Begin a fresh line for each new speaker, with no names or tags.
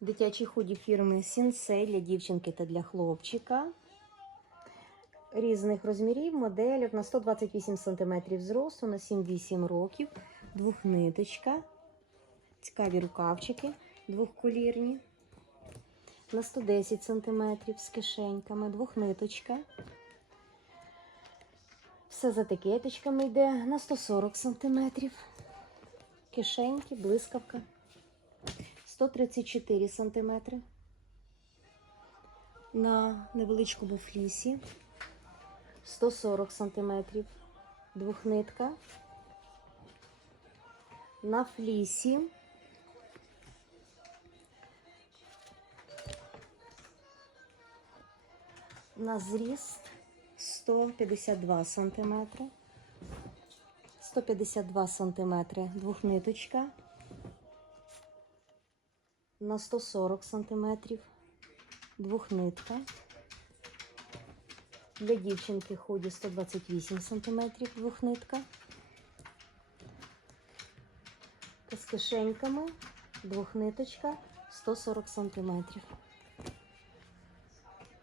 Дитячі худі фірми Сінсей для дівчинки та для хлопчика. Різних розмірів, моделів на 128 см зросту, на 7-8 років, двохниточка, цікаві рукавчики двохколірні, на 110 см з кишеньками, двохниточка. Все з етикеточками йде на 140 см. Кишеньки, блискавка. 134 см. На невеличкому флісі 140 см. Двохнитка. На флісі на зріст 152 см. 152 см двохниточка на 140 см двохнитка. Для дівчинки ході 128 см двохнитка. З кишеньками двохниточка 140 см.